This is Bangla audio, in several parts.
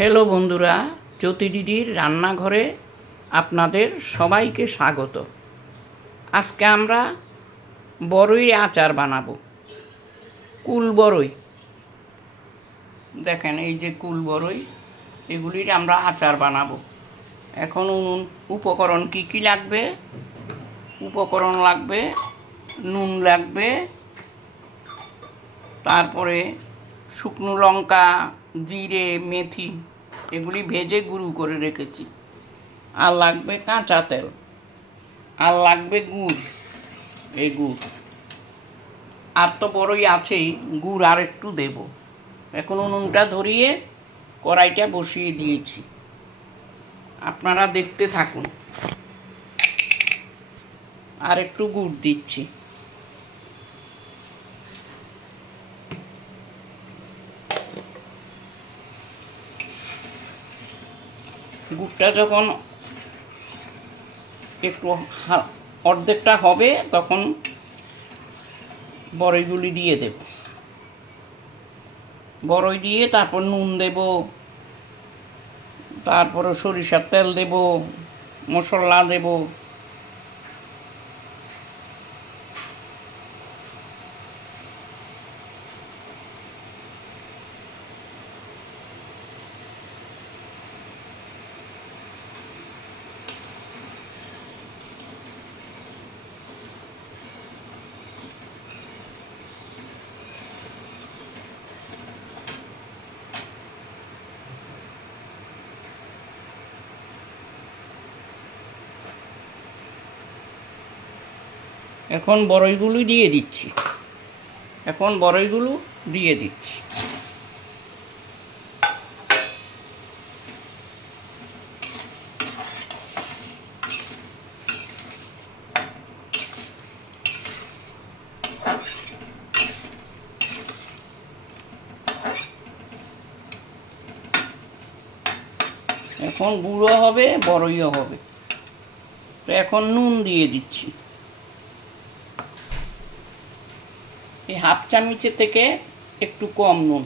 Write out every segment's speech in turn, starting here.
হ্যালো বন্ধুরা, জ্যোতি দিদির রান্নাঘরে আপনাদের সবাইকে স্বাগত। আজকে আমরা বড়ই আচার বানাবো। কুল বড়ই, দেখেন এই যে কুল বড়ই, এগুলির আমরা আচার বানাবো। এখন উপকরণ কি কি লাগবে? উপকরণ লাগবে নুন লাগবে, তারপরে শুকনো লঙ্কা, জিরে, মেথি এগুলি ভেজে গুঁড়ো করে রেখেছি। আর লাগবে কাঁচা তেল, আর লাগবে গুড়। এই গুড় আর তো বড়ই আছেই, গুড় আর একটু দেব। এখন উনুনটা ধরিয়ে কড়াইটা বসিয়ে দিয়েছি, আপনারা দেখতে থাকুন। আর একটু গুড় দিচ্ছি। গুড়টা যখন একটু অর্ধেকটা হবে তখন বড়ইগুলি দিয়ে দেব। বড়ই দিয়ে তারপর নুন দেব, তারপরে সরিষার তেল দেব, মশলা দেব। এখন বড়ইগুলো দিয়ে দিচ্ছি। এখন বড়ইগুলো দিয়ে দিচ্ছি। এখন গুঁড়ো হবে, বড়ইও হবে। তো এখন নুন দিয়ে দিচ্ছি। এই হাফ চামচের থেকে একটু কম নুন।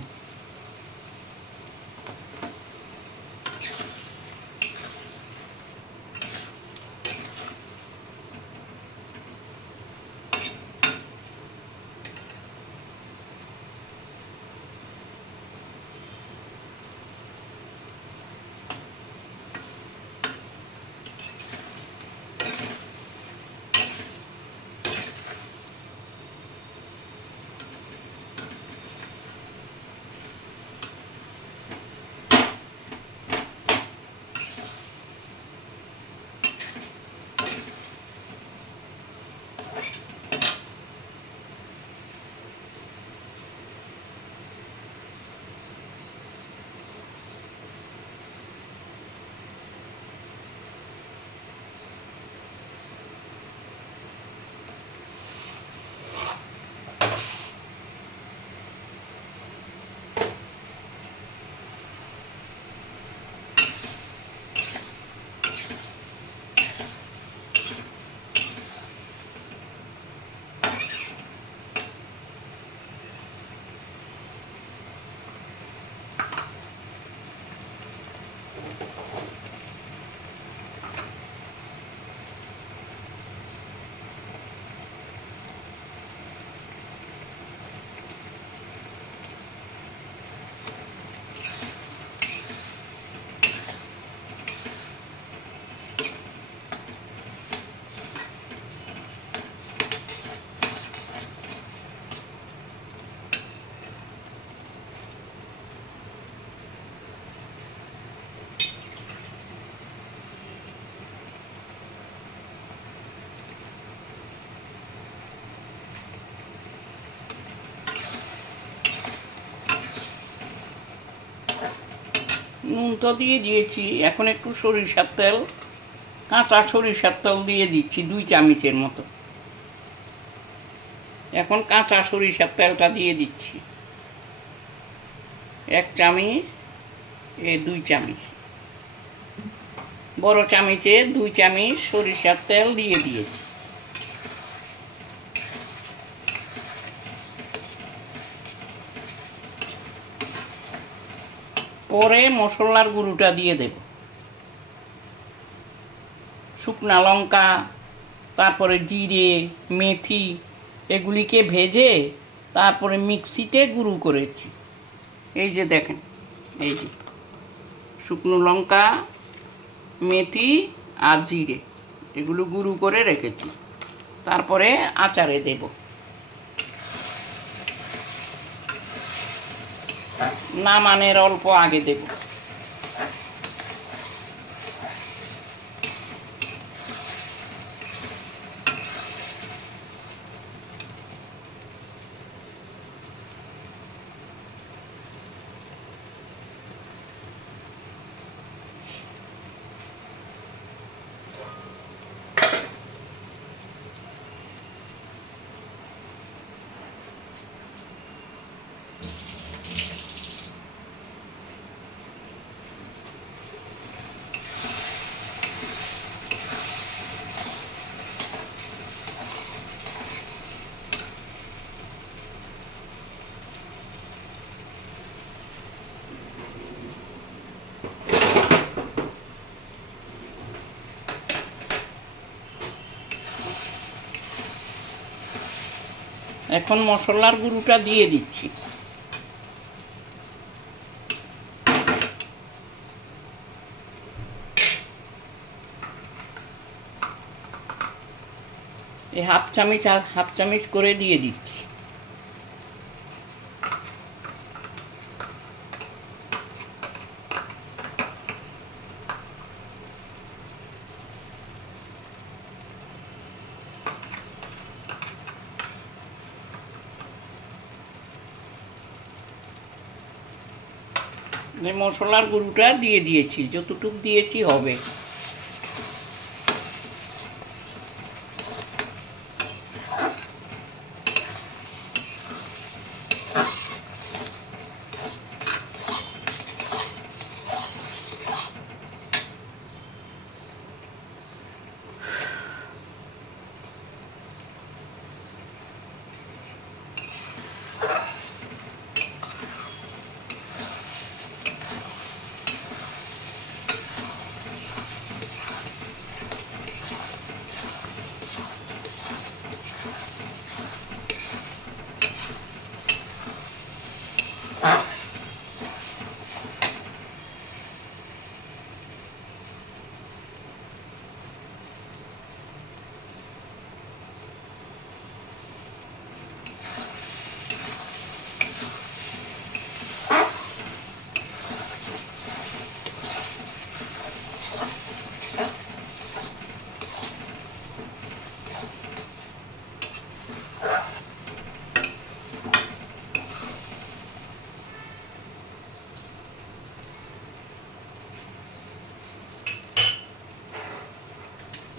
নুন তো দিয়ে দিয়েছি, এখন একটু সরিষার তেল, কাঁচা সরিষার তেল দিয়ে দিচ্ছি 2 চামচের মতো। এখন কাঁচা সরিষার তেলটা দিয়ে দিচ্ছি 1 চামচ, 2 চামচ। বড় চামচে 2 চামচ সরিষার তেল দিয়ে দিয়েছি। পরে মশলার গুঁড়োটা দিয়ে দেব। শুকনা লঙ্কা, তারপরে জিরে, মেথি এগুলিকে ভেজে তারপরে মিক্সিতে গুঁড়ো করেছি। এই যে দেখেন, এই যে শুকনো লঙ্কা, মেথি আর জিরে এগুলো গুঁড়ো করে রেখেছি। তারপরে আচারে দেব। নামানোর অল্প আগে দেব। এখন মশলার গুঁড়োটা দিয়ে দিচ্ছি। এই হাফ চামচ আর হাফ চামচ করে দিয়ে দিচ্ছি। মশলার গুঁড়োটা দিয়ে দিয়েছি, যতটুকু দিয়েছি হবে।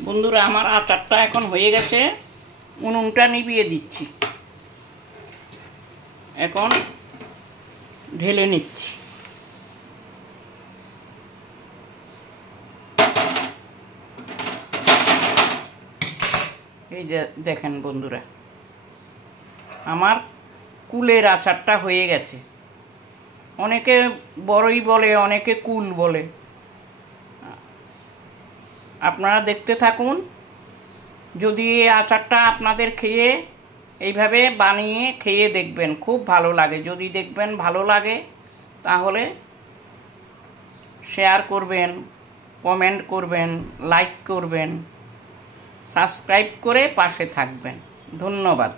বন্ধুরা, আমার আচারটা এখন হয়ে গেছে। উনুনটা নিভিয়ে দিচ্ছি। এখন ঢেলে নিচ্ছি। এই যে দেখেন বন্ধুরা, আমার কুলের আচারটা হয়ে গেছে। অনেকে বড়ই বলে, অনেকে কুল বলে। আপনারা দেখতে থাকুন। যদি এই আচারটা আপনাদের খেয়ে এইভাবে বানিয়ে খেয়ে দেখবেন, খুব ভালো লাগে। যদি দেখবেন ভালো লাগে তাহলে শেয়ার করবেন, কমেন্ট করবেন, লাইক করবেন, সাবস্ক্রাইব করে পাশে থাকবেন। ধন্যবাদ।